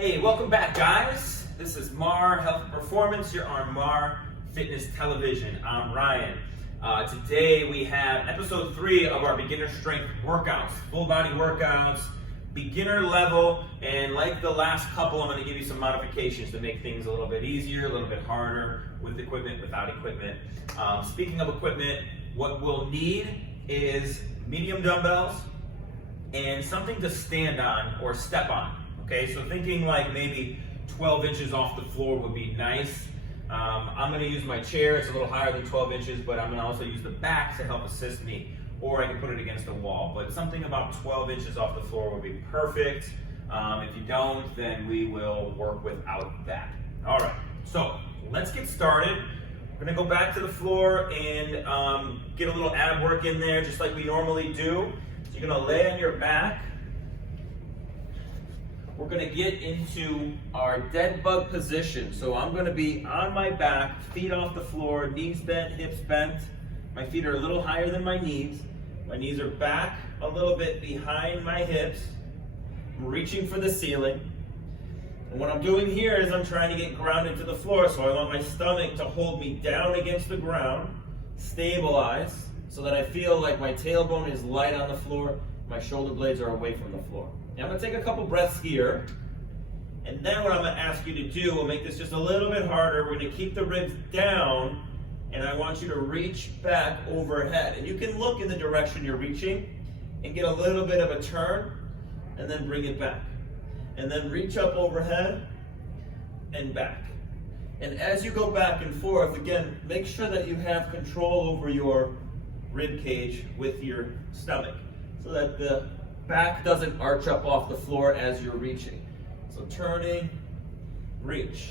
Hey, welcome back, guys. This is MAR Health and Performance. You're on MAR Fitness Television. I'm Ryan. Today we have episode 3 of our beginner strength workouts, full body workouts, beginner level, and like the last couple, I'm going to give you some modifications to make things a little bit easier, a little bit harder, with equipment, without equipment. Speaking of equipment, what we'll need is medium dumbbells and something to stand on or step on. Okay, so thinking like maybe 12 inches off the floor would be nice. I'm going to use my chair. It's a little higher than 12 inches, but I'm going to also use the back to help assist me, or I can put it against the wall. But something about 12 inches off the floor would be perfect. If you don't, then we will work without that. All right, so let's get started. We're going to go back to the floor and get a little ab work in there, just like we normally do. So you're going to lay on your back. We're going to get into our dead bug position. So I'm going to be on my back, feet off the floor, knees bent, hips bent. My feet are a little higher than my knees. My knees are back a little bit behind my hips. I'm reaching for the ceiling. And what I'm doing here is I'm trying to get grounded to the floor, so I want my stomach to hold me down against the ground, stabilize, so that I feel like my tailbone is light on the floor, my shoulder blades are away from the floor. Now I'm going to take a couple breaths here, and then what I'm going to ask you to do, we'll make this just a little bit harder. We're going to keep the ribs down, and I want you to reach back overhead. And you can look in the direction you're reaching and get a little bit of a turn, and then bring it back. And then reach up overhead and back. And as you go back and forth, again, make sure that you have control over your rib cage with your stomach, so that the back doesn't arch up off the floor as you're reaching. So turning, reach,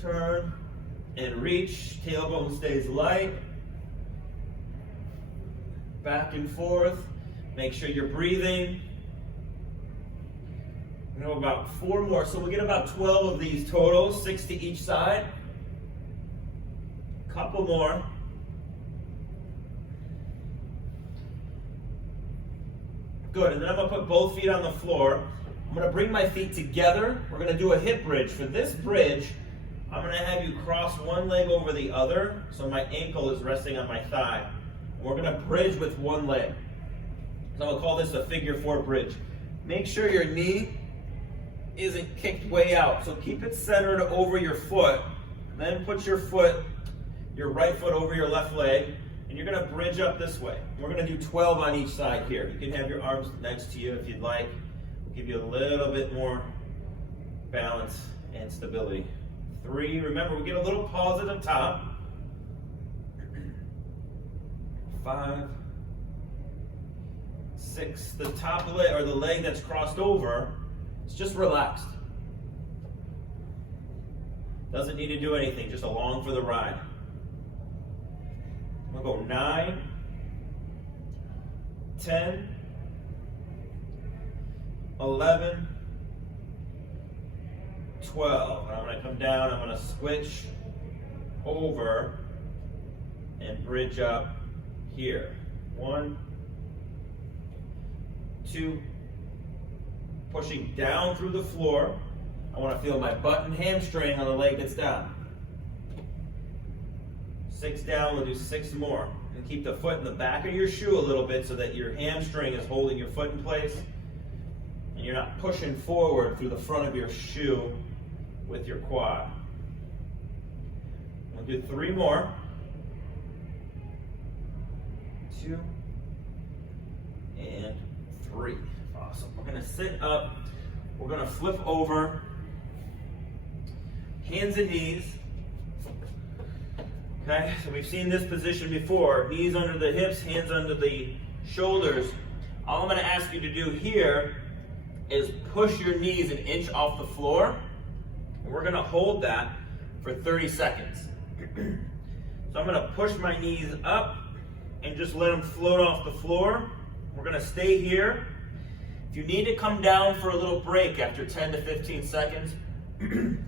turn, and reach. Tailbone stays light. Back and forth. Make sure you're breathing. We know about 4 more, so we'll get about 12 of these total, 6 to each side. Couple more. Good, and then I'm going to put both feet on the floor. I'm going to bring my feet together. We're going to do a hip bridge. For this bridge, I'm going to have you cross one leg over the other, so my ankle is resting on my thigh. And we're going to bridge with one leg. So I'm going to call this a figure 4 bridge. Make sure your knee isn't kicked way out, so keep it centered over your foot. Then put your right foot over your left leg, and you're going to bridge up this way. We're going to do 12 on each side here. You can have your arms next to you if you'd like. We'll give you a little bit more balance and stability. 3, remember we get a little pause at the top. 5, 6, the top leg, or the leg that's crossed over, it's just relaxed. Doesn't need to do anything, just along for the ride. We'll go 9, 10, 11, 12. And I'm going to come down, I'm going to switch over and bridge up here. 1, 2, pushing down through the floor. I want to feel my butt and hamstring on the leg that's down. 6 down, we'll do 6 more. And keep the foot in the back of your shoe a little bit so that your hamstring is holding your foot in place. And you're not pushing forward through the front of your shoe with your quad. We'll do 3 more. 2 and 3. Awesome. We're going to sit up. We're going to flip over. Hands and knees. Okay, so we've seen this position before. Knees under the hips, hands under the shoulders. All I'm going to ask you to do here is push your knees an inch off the floor. And we're going to hold that for 30 seconds. So I'm going to push my knees up and just let them float off the floor. We're going to stay here. If you need to come down for a little break after 10 to 15 seconds,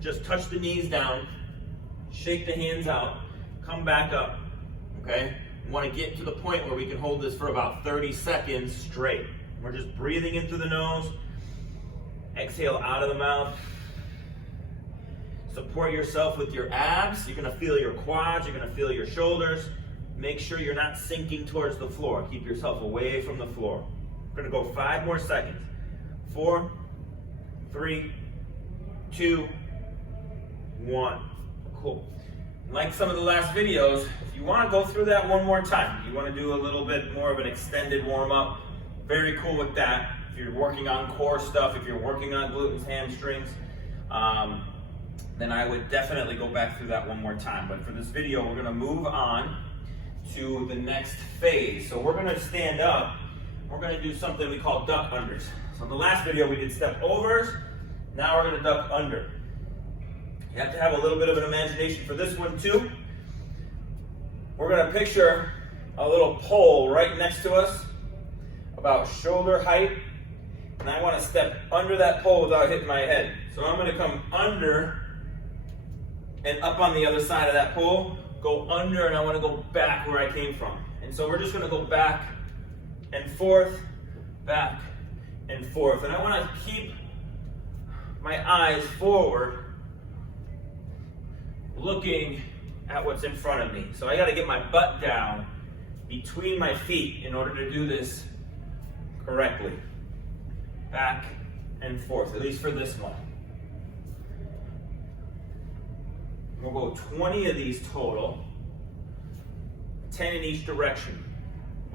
just touch the knees down, shake the hands out, come back up, okay? We want to get to the point where we can hold this for about 30 seconds straight. We're just breathing in through the nose, exhale out of the mouth, Support yourself with your abs. You're gonna feel your quads, you're gonna feel your shoulders. Make sure you're not sinking towards the floor. Keep yourself away from the floor. We're gonna go 5 more seconds. 4, 3, 2, 1. Cool. Like some of the last videos, if you want to go through that one more time, you want to do a little bit more of an extended warm-up, very cool with that. If you're working on core stuff, if you're working on glutes, hamstrings, then I would definitely go back through that one more time. But for this video, we're going to move on to the next phase. So we're going to stand up. We're going to do something we call duck unders. So in the last video, we did step overs. Now we're going to duck under. You have to have a little bit of an imagination for this one too. We're going to picture a little pole right next to us, about shoulder height, and I want to step under that pole without hitting my head. So I'm going to come under and up on the other side of that pole, go under, and I want to go back where I came from. And so we're just going to go back and forth, back and forth. And I want to keep my eyes forward, looking at what's in front of me. So I got to get my butt down between my feet in order to do this correctly. Back and forth, at least for this one. We'll go 20 of these total, 10 in each direction.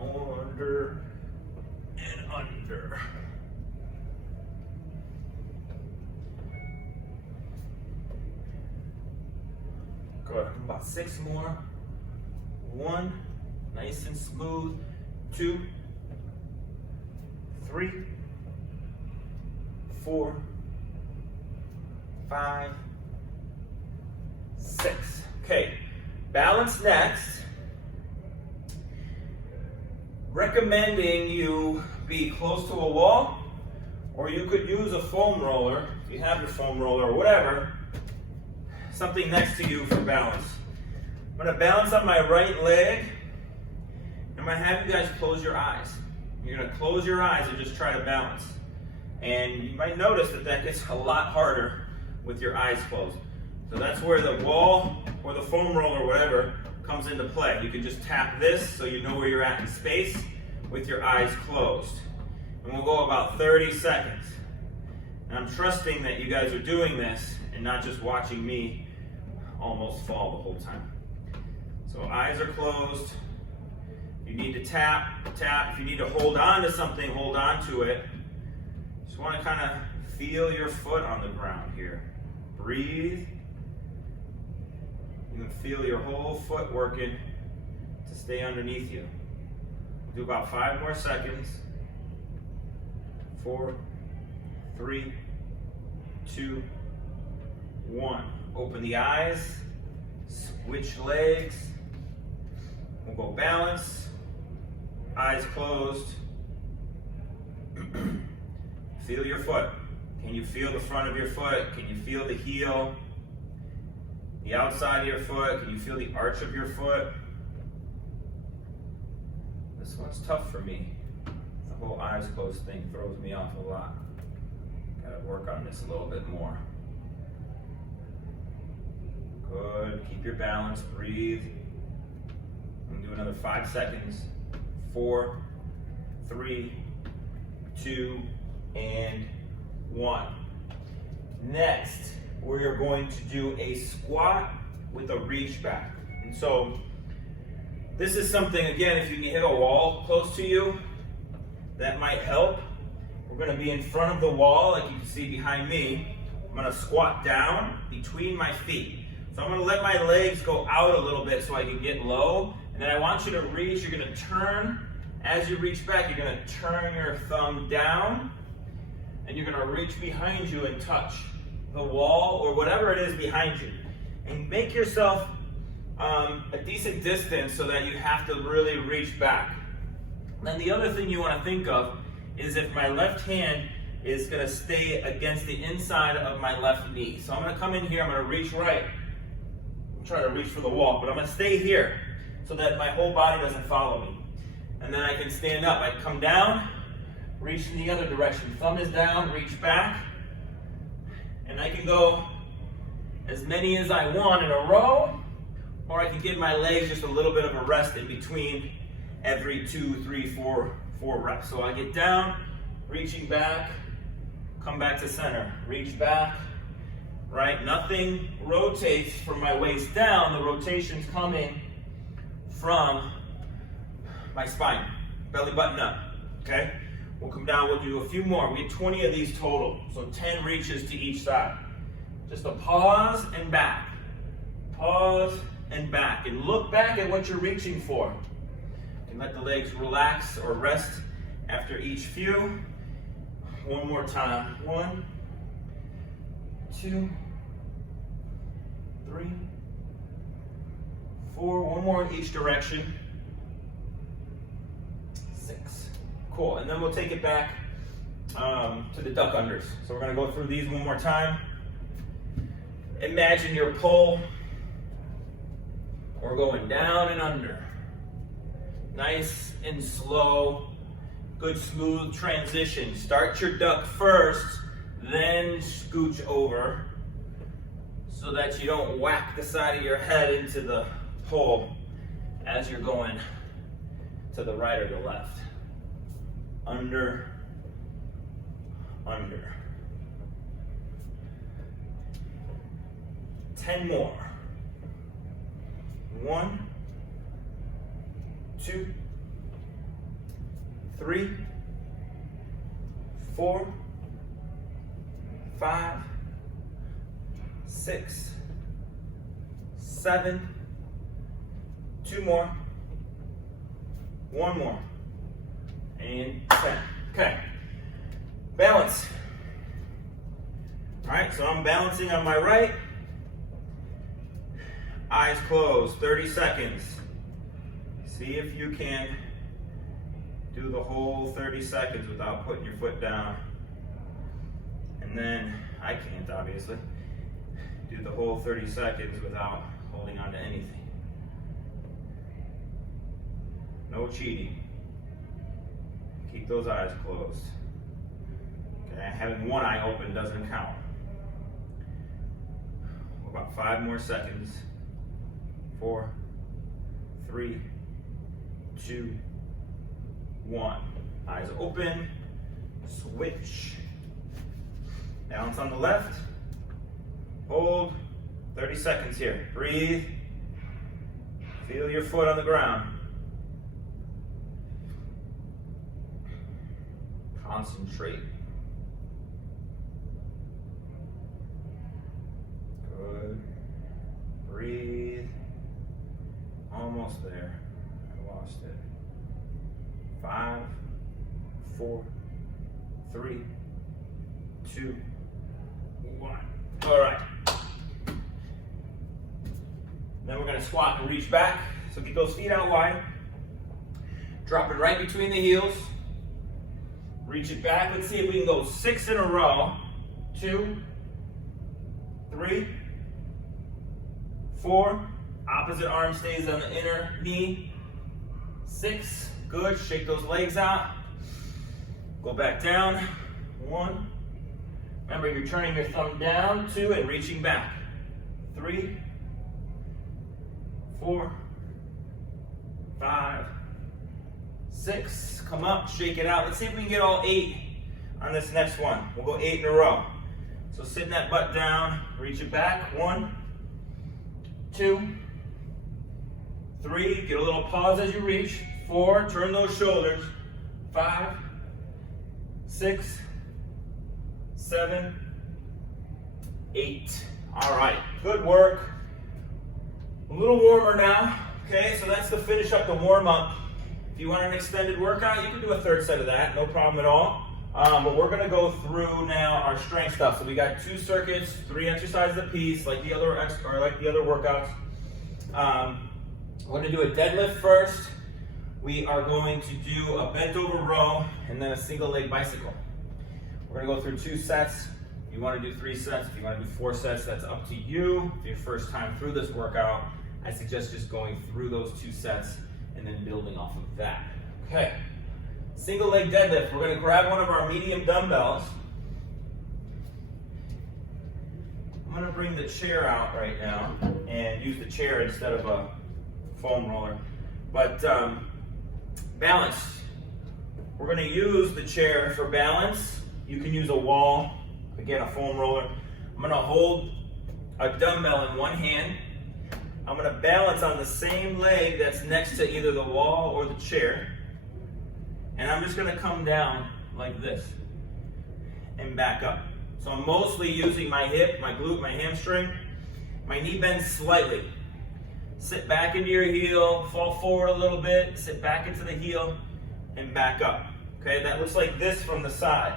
Under and under. Good. About 6 more. 1, nice and smooth. 2, 3, 4, 5, 6. Okay, balance next. Recommending you be close to a wall, or you could use a foam roller, if you have your foam roller or whatever, something next to you for balance. I'm going to balance on my right leg. I'm going to have you guys close your eyes. You're going to close your eyes and just try to balance. And you might notice that that gets a lot harder with your eyes closed. So that's where the wall or the foam roller or whatever comes into play. You can just tap this so you know where you're at in space with your eyes closed. And we'll go about 30 seconds. And I'm trusting that you guys are doing this and not just watching me almost fall the whole time. So eyes are closed. You need to tap, tap. If you need to hold on to something, hold on to it. Just want to kind of feel your foot on the ground here. Breathe. You can feel your whole foot working to stay underneath you. Do about 5 more seconds. 4, 3, 2, 1. Open the eyes, switch legs. We'll go balance, eyes closed. Feel your foot. Can you feel the front of your foot? Can you feel the heel? The outside of your foot? Can you feel the arch of your foot? This one's tough for me. The whole eyes closed thing throws me off a lot. Gotta work on this a little bit more. Good. Keep your balance. Breathe. I'm gonna do another 5 seconds. 4, 3, 2, and 1. Next, we are going to do a squat with a reach back. And so, this is something, again, if you can hit a wall close to you, that might help. We're gonna be in front of the wall, like you can see behind me. I'm gonna squat down between my feet. So I'm gonna let my legs go out a little bit so I can get low. And then I want you to reach, you're gonna turn. As you reach back, you're gonna turn your thumb down and you're gonna reach behind you and touch the wall or whatever it is behind you. And make yourself a decent distance so that you have to really reach back. Then the other thing you wanna think of is if my left hand is gonna stay against the inside of my left knee. So I'm gonna come in here, I'm gonna reach right. I'm trying to reach for the wall, but I'm gonna stay here so that my whole body doesn't follow me. And then I can stand up. I come down, reach in the other direction. Thumb is down, reach back. And I can go as many as I want in a row, or I can give my legs just a little bit of a rest in between every 2, 3, 4 reps. So I get down, reaching back, come back to center, reach back, right? Nothing rotates from my waist down. The rotation's coming from my spine, belly button up, okay? We'll come down, we'll do a few more. We have 20 of these total, so 10 reaches to each side. Just a pause and back. Pause and back. And look back at what you're reaching for. You can let the legs relax or rest after each few. One more time. 1, 2, 3, 4. One more in each direction. 6. Cool. And then we'll take it back to the duck unders. So we're going to go through these one more time. Imagine your pull. We're going down and under. Nice and slow. Good smooth transition. Start your duck first, then scooch over so that you don't whack the side of your head into the pull as you're going to the right or the left. Under, under. 10 more. 1, 2, 3, 4, 5, 6, 7. 2 more. 1 more. And 10. Okay. Balance. All right, so I'm balancing on my right. Eyes closed, 30 seconds. See if you can do the whole 30 seconds without putting your foot down. And then, I can't obviously, do the whole 30 seconds without holding on to anything. No cheating. Keep those eyes closed. Okay, having one eye open doesn't count. About 5 more seconds. 4, 3, 2, 1. Eyes open. Switch. Balance on the left. Hold. 30 seconds here. Breathe. Feel your foot on the ground. Concentrate. Good. Breathe. Almost there. I lost it. 5, 4, 3, 2, 1. All right. Then we're going to squat and reach back. So get those feet out wide. Drop it right between the heels. Reach it back. Let's see if we can go 6 in a row. 2, 3, 4. Opposite arm stays on the inner knee. 6. Good. Shake those legs out. Go back down. 1. Remember, you're turning your thumb down. 2, and reaching back. 3, 4, 5, 6. Come up, shake it out. Let's see if we can get all 8 on this next one. We'll go 8 in a row. So sitting that butt down, reach it back. 1, 2, 3. Get a little pause as you reach. 4. Turn those shoulders. 5, 6, 7, 8. All right, good work. A little warmer now. Okay, so that's to finish up the warm up. If you want an extended workout, you can do a third set of that, no problem at all. But we're gonna go through now our strength stuff. So we got 2 circuits, 3 exercises apiece, like the other workouts. We're gonna do a deadlift first. We are going to do a bent over row and then a single leg bicycle. We're gonna go through 2 sets. If you wanna do 3 sets, if you wanna do 4 sets, that's up to you. If your first time through this workout, I suggest just going through those 2 sets and then building off of that. Okay, single leg deadlift. We're gonna grab one of our medium dumbbells. I'm gonna bring the chair out right now and use the chair instead of a foam roller. But balance. We're gonna use the chair for balance. You can use a wall, again, a foam roller. I'm gonna hold a dumbbell in one hand. I'm gonna balance on the same leg that's next to either the wall or the chair. And I'm just gonna come down like this and back up. So I'm mostly using my hip, my glute, my hamstring. My knee bends slightly. Sit back into your heel, fall forward a little bit, sit back into the heel, and back up. Okay, that looks like this from the side.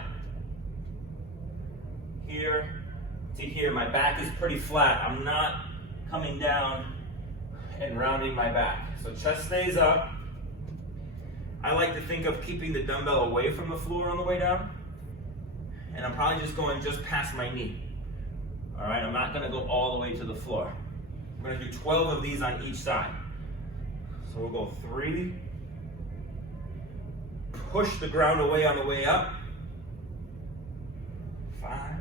Here to here, my back is pretty flat. I'm not coming down and rounding my back. So chest stays up. I like to think of keeping the dumbbell away from the floor on the way down. And I'm probably just going just past my knee. All right, I'm not gonna go all the way to the floor. I'm gonna do 12 of these on each side. So we'll go 3. Push the ground away on the way up. 5,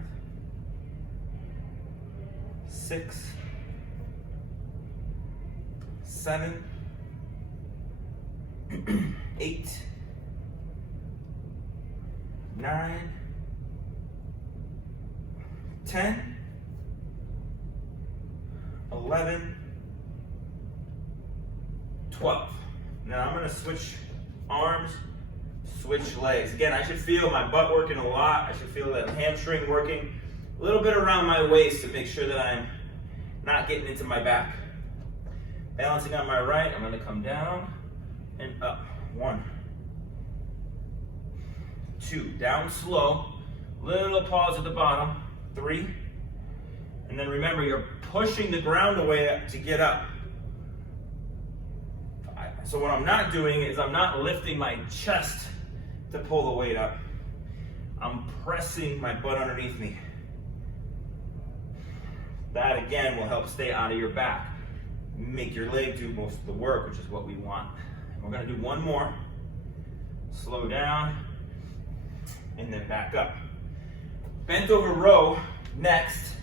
6, 7, 8, 9, 10, 11, 12. Now I'm going to switch arms, switch legs. Again, I should feel my butt working a lot. I should feel that hamstring working a little bit around my waist to make sure that I'm not getting into my back. Balancing on my right, I'm going to come down and up. 1, 2, down slow, little pause at the bottom. 3, and then remember, you're pushing the ground away to get up. 5. So what I'm not doing is I'm not lifting my chest to pull the weight up. I'm pressing my butt underneath me. That again will help stay out of your back. Make your leg do most of the work, which is what we want. We're gonna do one more. Slow down, and then back up. Bent over row next.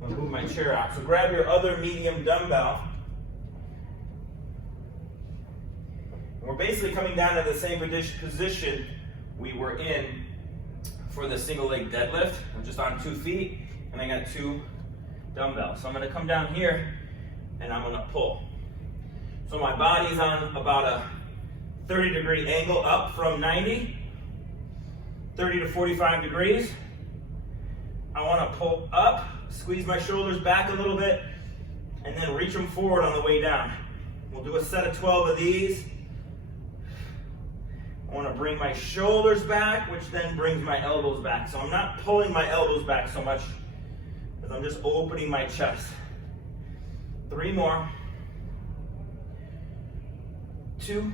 I'm gonna move my chair out. So grab your other medium dumbbell. And we're basically coming down to the same position we were in for the single leg deadlift. I'm just on 2 feet, and I got 2 dumbbells. So I'm gonna come down here, and I'm gonna pull. So my body's on about a 30-degree angle up from 90, 30 to 45 degrees. I want to pull up, squeeze my shoulders back a little bit, and then reach them forward on the way down. We'll do a set of 12 of these. I want to bring my shoulders back, which then brings my elbows back. So I'm not pulling my elbows back so much as I'm just opening my chest. 3 more. 2,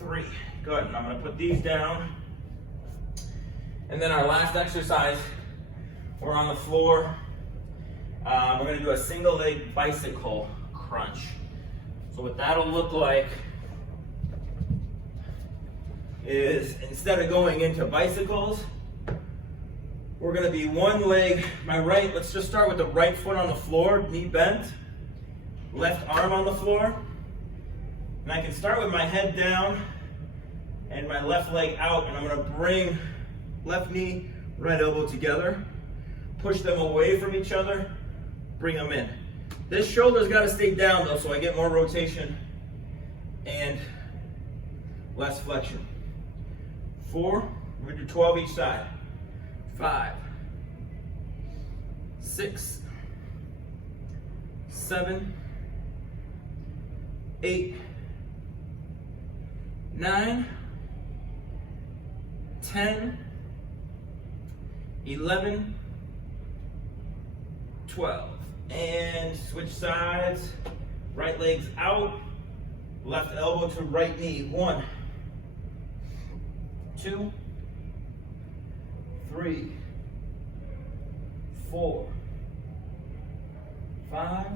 3. Good. And I'm going to put these down. And then our last exercise, we're on the floor. We're going to do a single leg bicycle crunch. So what that'll look like is, instead of going into bicycles, we're going to be one leg, my right, let's just start with the right foot on the floor, knee bent, left arm on the floor. And I can start with my head down and my left leg out, and I'm going to bring left knee, right elbow together, push them away from each other, bring them in. This shoulder's got to stay down though, so I get more rotation and less flexion. 4, we're going to do 12 each side. 5, 6, 7, 8, 9, 10, 11, 12. And switch sides. Right leg's out. Left elbow to right knee. 1, 2, 3, 4, 5,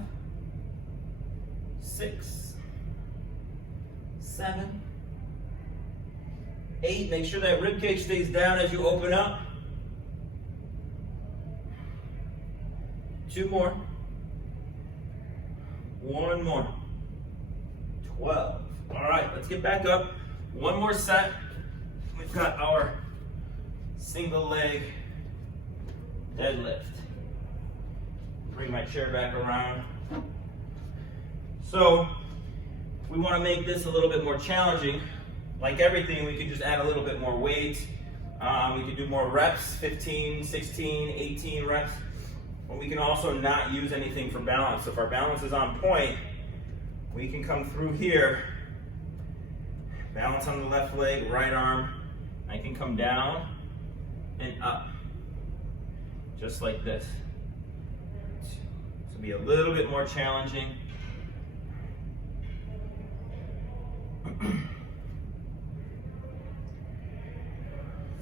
6, 7, 8. Make sure that rib cage stays down as you open up. 2 more. 1 more. 12. All right, let's get back up. 1 more set. We've got our single leg deadlift. Bring my chair back around. So we want to make this a little bit more challenging. Like everything, we could just add a little bit more weight. We could do more reps, 15, 16, 18 reps. But we can also not use anything for balance. If our balance is on point, we can come through here, balance on the left leg, right arm. I can come down and up, just like this. This will be a little bit more challenging.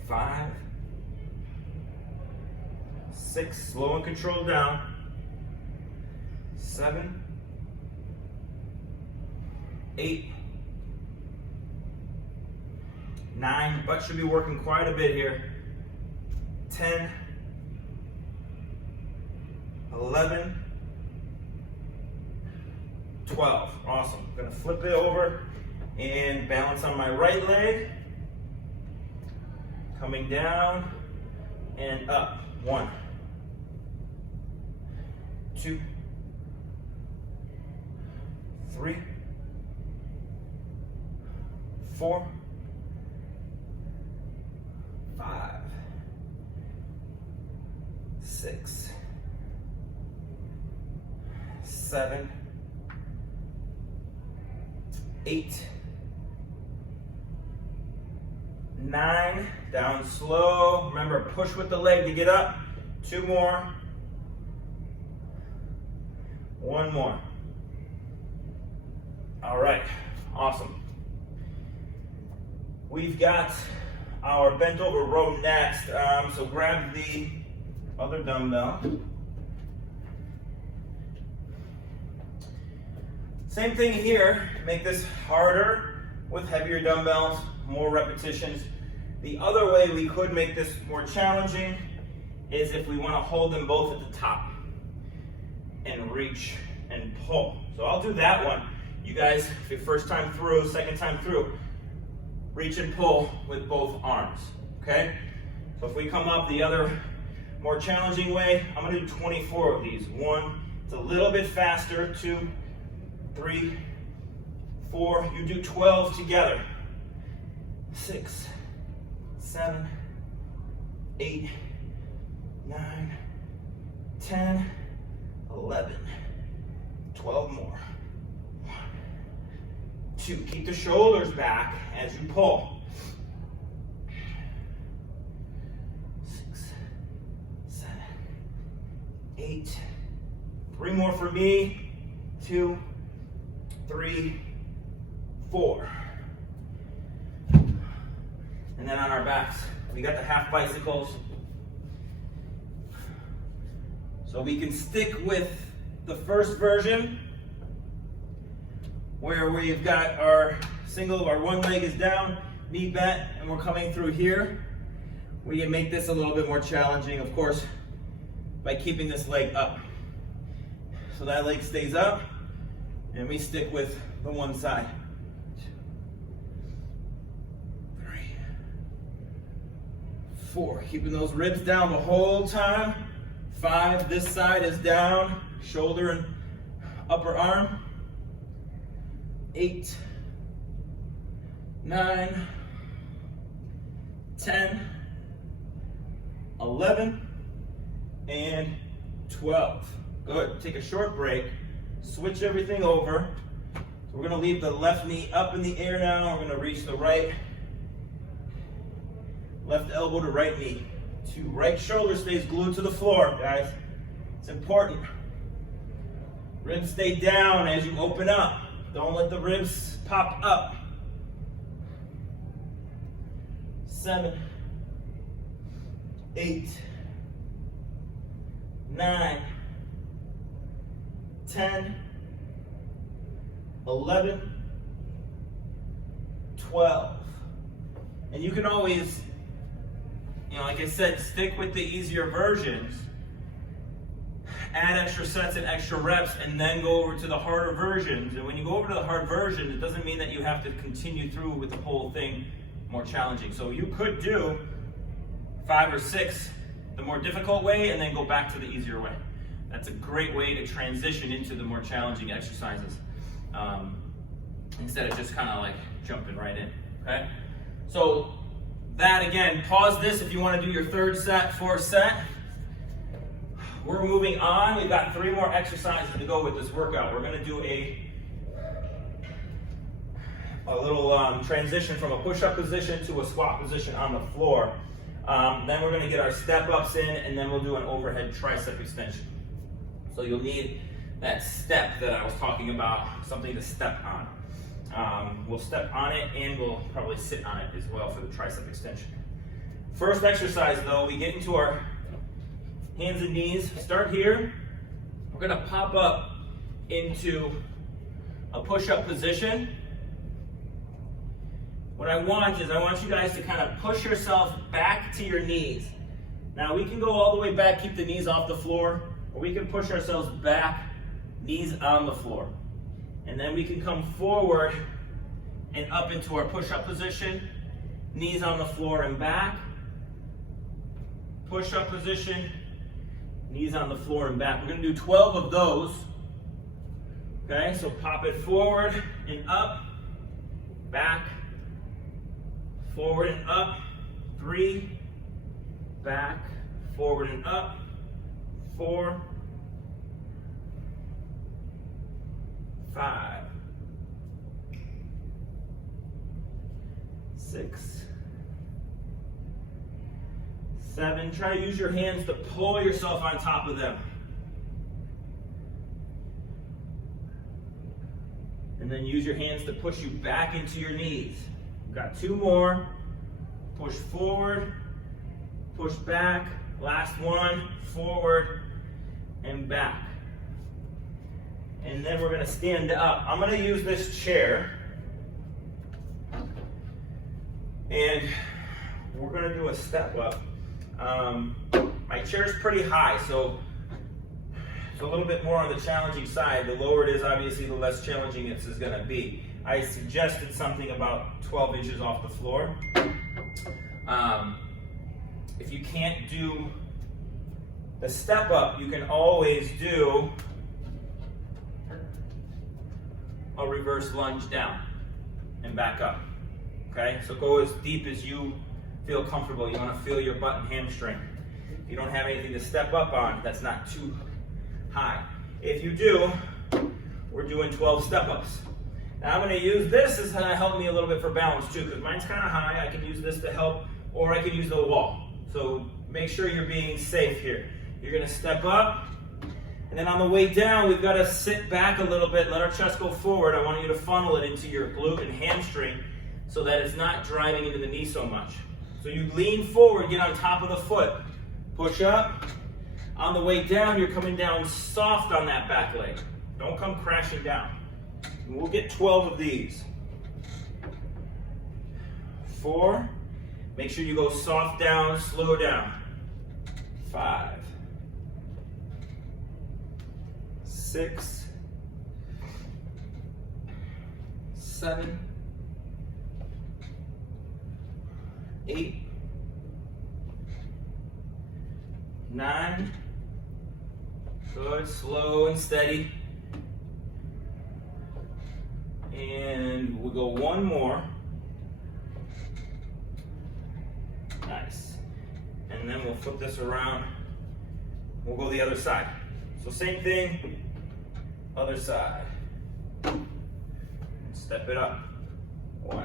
5, 6, slow and controlled down. 7, 8, 9, butt should be working quite a bit here. 10, 11, 12. Awesome. I'm gonna flip it over and balance on my right leg. Coming down and up. 1, 2, 3, 4, 5, 6, 7, 8, 9, down slow. Remember, push with the leg to get up. 2 more. 1 more. All right, awesome. We've got our bent over row next. So grab the other dumbbell. Same thing here, make this harder with heavier dumbbells, more repetitions. The other way we could make this more challenging is if we want to hold them both at the top and reach and pull. So I'll do that one. You guys, if your first time through, second time through, reach and pull with both arms, okay? So if we come up the other more challenging way, I'm gonna do 24 of these. 1, it's a little bit faster. 2, 3, 4, you do 12 together. 6, 7, 8, 9, 10, 11, 12 more. 1, 2, keep the shoulders back as you pull. 6, 7, 8, 3 more for me. 2, 3, 4. And then on our backs, we got the half bicycles. So we can stick with the first version where we've got our one leg is down, knee bent, and we're coming through here. We can make this a little bit more challenging, of course, by keeping this leg up. So that leg stays up, and we stick with the one side. 2, 3, 4, keeping those ribs down the whole time. 5, this side is down, shoulder and upper arm. 8, 9, 10, 11, and 12. Good. Take a short break. Switch everything over. So we're going to leave the left knee up in the air now. We're going to reach the right, left elbow to right knee. Right shoulder stays glued to the floor, guys. It's important. Ribs stay down as you open up. Don't let the ribs pop up. 7, 8, 9, 10, 11, 12. And you can always, like I said, stick with the easier versions add extra sets and extra reps, and then go over to the harder versions. And when you go over to the hard version, it doesn't mean that you have to continue through with the whole thing more challenging. So you could do 5 or 6 the more difficult way, and then go back to the easier way. That's a great way to transition into the more challenging exercises, instead of just kind of like jumping right in, okay? So that, again, pause this if you want to do your 3rd set, 4th set. We're moving on. We've got 3 more exercises to go with this workout. We're going to do a little transition from a push-up position to a squat position on the floor. Then we're going to get our step-ups in, and then we'll do an overhead tricep extension. So you'll need that step that I was talking about, something to step on. We'll step on it, and we'll probably sit on it as well for the tricep extension. First exercise, though, we get into our hands and knees. Start here. We're going to pop up into a push-up position. What I want is I want you guys to kind of push yourself back to your knees. Now we can go all the way back, keep the knees off the floor, or we can push ourselves back, knees on the floor. And then we can come forward and up into our push-up position, knees on the floor and back, push-up position, knees on the floor and back. We're going to do 12 of those. Okay, so pop it forward and up, back, forward and up, 3, back, forward and up, 4, 5, 6, 7. Try to use your hands to pull yourself on top of them. And then use your hands to push you back into your knees. We've got 2 more. Push forward, push back. Last one, forward and back. And then we're going to stand up. I'm going to use this chair. And we're going to do a step up. My chair is pretty high, so it's a little bit more on the challenging side. The lower it is, obviously, the less challenging it is going to be. I suggested something about 12 inches off the floor. If you can't do the step up, you can always do a reverse lunge down and back up. Okay, so go as deep as you feel comfortable. You want to feel your butt and hamstring. If you don't have anything to step up on, that's not too high. If you do, we're doing 12 step-ups. Now I'm going to use this as going to help me a little bit for balance too, because mine's kind of high. I can use this to help, or I can use the wall. So make sure you're being safe here. You're going to step up, and then on the way down, we've got to sit back a little bit, let our chest go forward. I want you to funnel it into your glute and hamstring so that it's not driving into the knee so much. So you lean forward, get on top of the foot, push up. On the way down, you're coming down soft on that back leg. Don't come crashing down. And we'll get 12 of these. 4. Make sure you go soft down, slow down. 5. 6. 7. 8. 9. Good, slow and steady. And we'll go one more. Nice. And then we'll flip this around. We'll go the other side. So same thing, other side. Step it up. 1,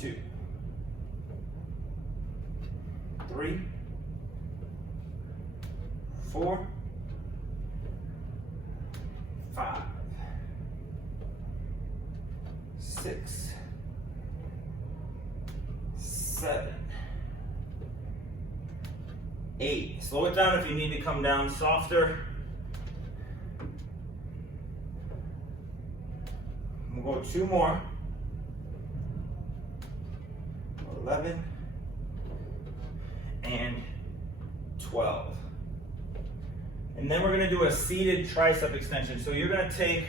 2, 3, 4, 5, 6, 7, 8. Slow it down if you need to come down softer. We'll go 2 more. 11 and 12. And then we're gonna do a seated tricep extension. So you're gonna take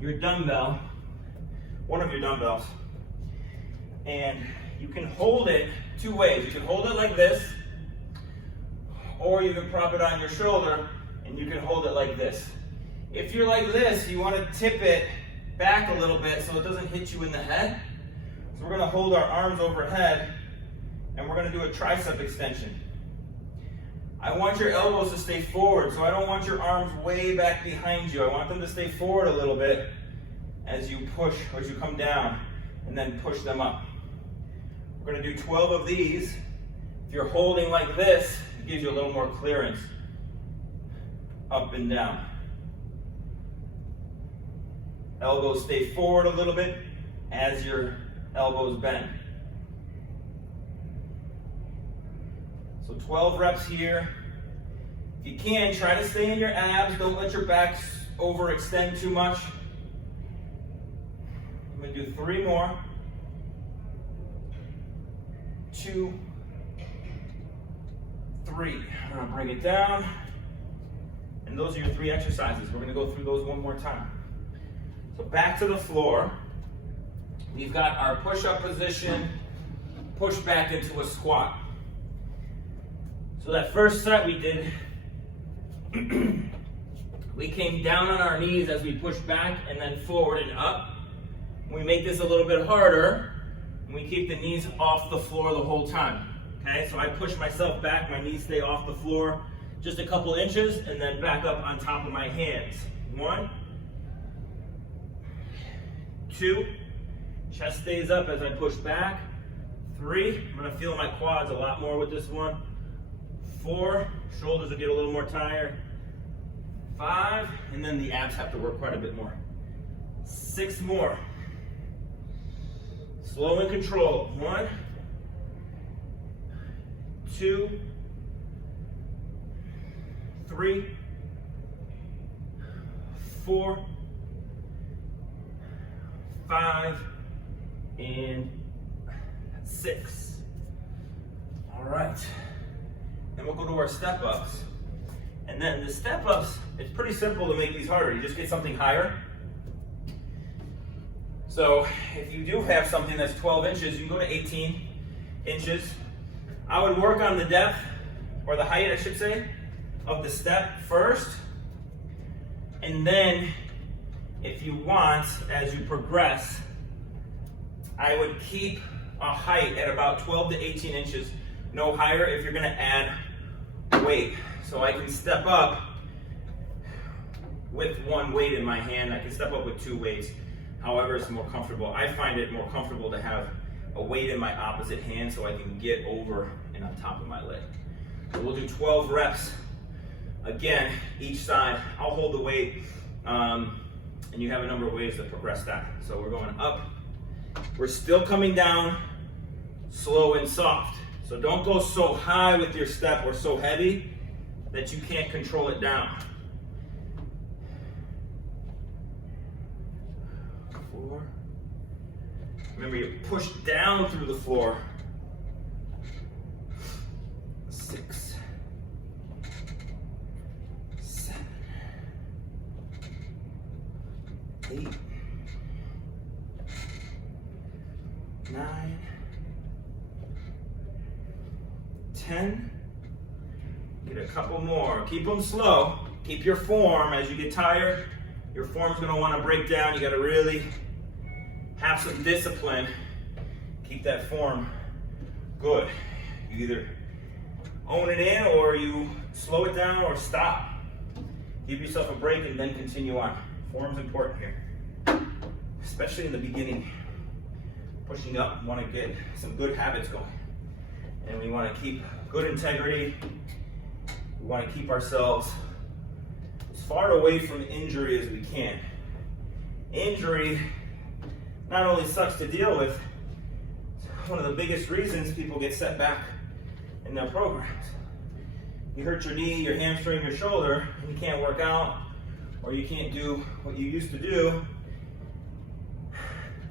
your dumbbell, one of your dumbbells, and you can hold it two ways. You can hold it like this, or you can prop it on your shoulder and you can hold it like this. If you're like this, you want to tip it back a little bit so it doesn't hit you in the head. So we're going to hold our arms overhead and we're going to do a tricep extension. I want your elbows to stay forward, so I don't want your arms way back behind you. I want them to stay forward a little bit as you push, or as you come down, and then push them up. We're going to do 12 of these. If you're holding like this, it gives you a little more clearance. Up and down. Elbows stay forward a little bit as your elbows bend. So 12 reps here. If you can, try to stay in your abs. Don't let your back overextend too much. I'm going to do 3 more. 2, 3. I'm going to bring it down. And those are your 3 exercises. We're going to go through those one more time. So back to the floor. We've got our push-up position, push back into a squat. So that first set we did, we came down on our knees as we pushed back and then forward and up. We make this a little bit harder, and we keep the knees off the floor the whole time. Okay, so I push myself back, my knees stay off the floor just a couple inches, and then back up on top of my hands. 1, 2, chest stays up as I push back. 3, I'm gonna feel my quads a lot more with this one. 4, shoulders will get a little more tired. 5, and then the abs have to work quite a bit more. 6 more. Slow and controlled. 1, 2, 3, 4, 5, and 6. All right. Then we'll go to our step-ups. And then the step-ups, it's pretty simple to make these harder. You just get something higher. So if you do have something that's 12 inches, you can go to 18 inches. I would work on the depth, or the height I should say, of the step first. And then if you want, as you progress, I would keep a height at about 12 to 18 inches, no higher if you're gonna add weight. So I can step up with 1 weight in my hand. I can step up with 2 weights. However, it's more comfortable. I find it more comfortable to have a weight in my opposite hand so I can get over and on top of my leg. So we'll do 12 reps. Again, each side. I'll hold the weight, and you have a number of ways to progress that. So we're going up. We're still coming down slow and soft. So don't go so high with your step or so heavy that you can't control it down. 4. Remember, you push down through the floor. 6, 7, 8, 9, 10. Get a couple more. Keep them slow. Keep your form. As you get tired, your form's going to want to break down. You got to really have some discipline. Keep that form good. You either own it in, or you slow it down, or stop. Give yourself a break and then continue on. Form's important here, especially in the beginning. Pushing up, want to get some good habits going. And we want to keep good integrity. We want to keep ourselves as far away from injury as we can. Injury not only sucks to deal with, it's one of the biggest reasons people get set back in their programs. You hurt your knee, your hamstring, your shoulder, and you can't work out, or you can't do what you used to do,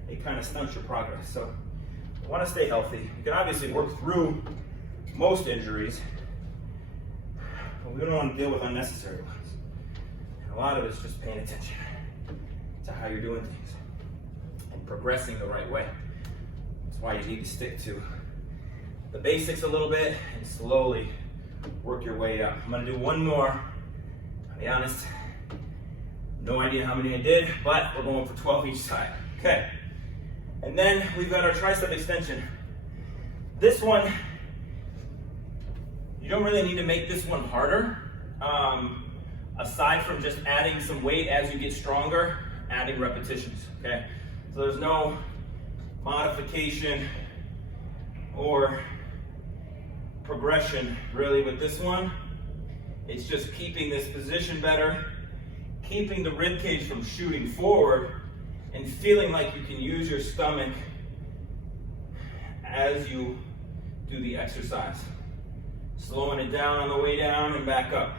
it kind of stunts your progress. So you want to stay healthy. You can obviously work through most injuries, we don't want to deal with unnecessary ones. And a lot of it's just paying attention to how you're doing things and progressing the right way. That's why you need to stick to the basics a little bit and slowly work your way up. I'm gonna do one more. I'll be honest, no idea how many I did, but we're going for 12 each side. Okay. And then we've got our tricep extension. This one, you don't really need to make this one harder. Aside from just adding some weight as you get stronger, adding repetitions, okay? So there's no modification or progression really with this one. It's just keeping this position better, keeping the rib cage from shooting forward, and feeling like you can use your stomach as you do the exercise. Slowing it down on the way down and back up.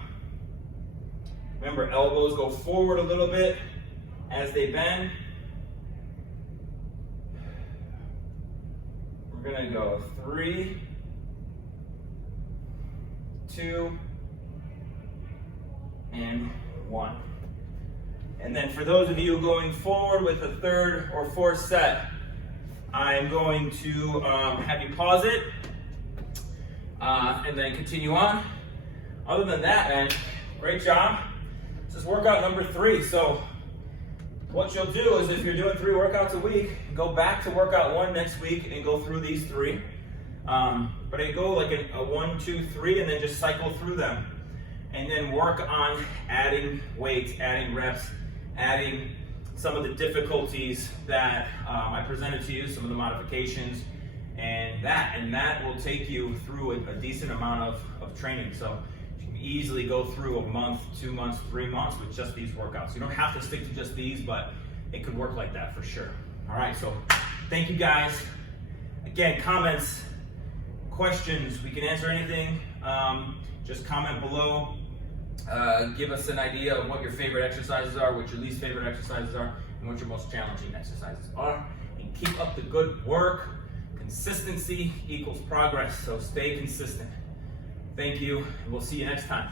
Remember, elbows go forward a little bit as they bend. We're gonna go 3, 2, and 1. And then for those of you going forward with a third or fourth set, I'm going to have you pause it and then continue on. Other than that, man, great job. This is workout number 3. So what you'll do is if you're doing 3 workouts a week, go back to workout 1 next week and go through these 3. But I go like a 1, 2, 3 and then just cycle through them. And then work on adding weights, adding reps, adding some of the difficulties that I presented to you, some of the modifications, and that will take you through a decent amount of training. So you can easily go through a month, 2 months, 3 months with just these workouts. You don't have to stick to just these, but it could work like that for sure. All right, so thank you guys. Again, comments, questions, we can answer anything. Just comment below. Give us an idea of what your favorite exercises are, what your least favorite exercises are, and what your most challenging exercises are. And keep up the good work. Consistency equals progress, so stay consistent. Thank you, and we'll see you next time.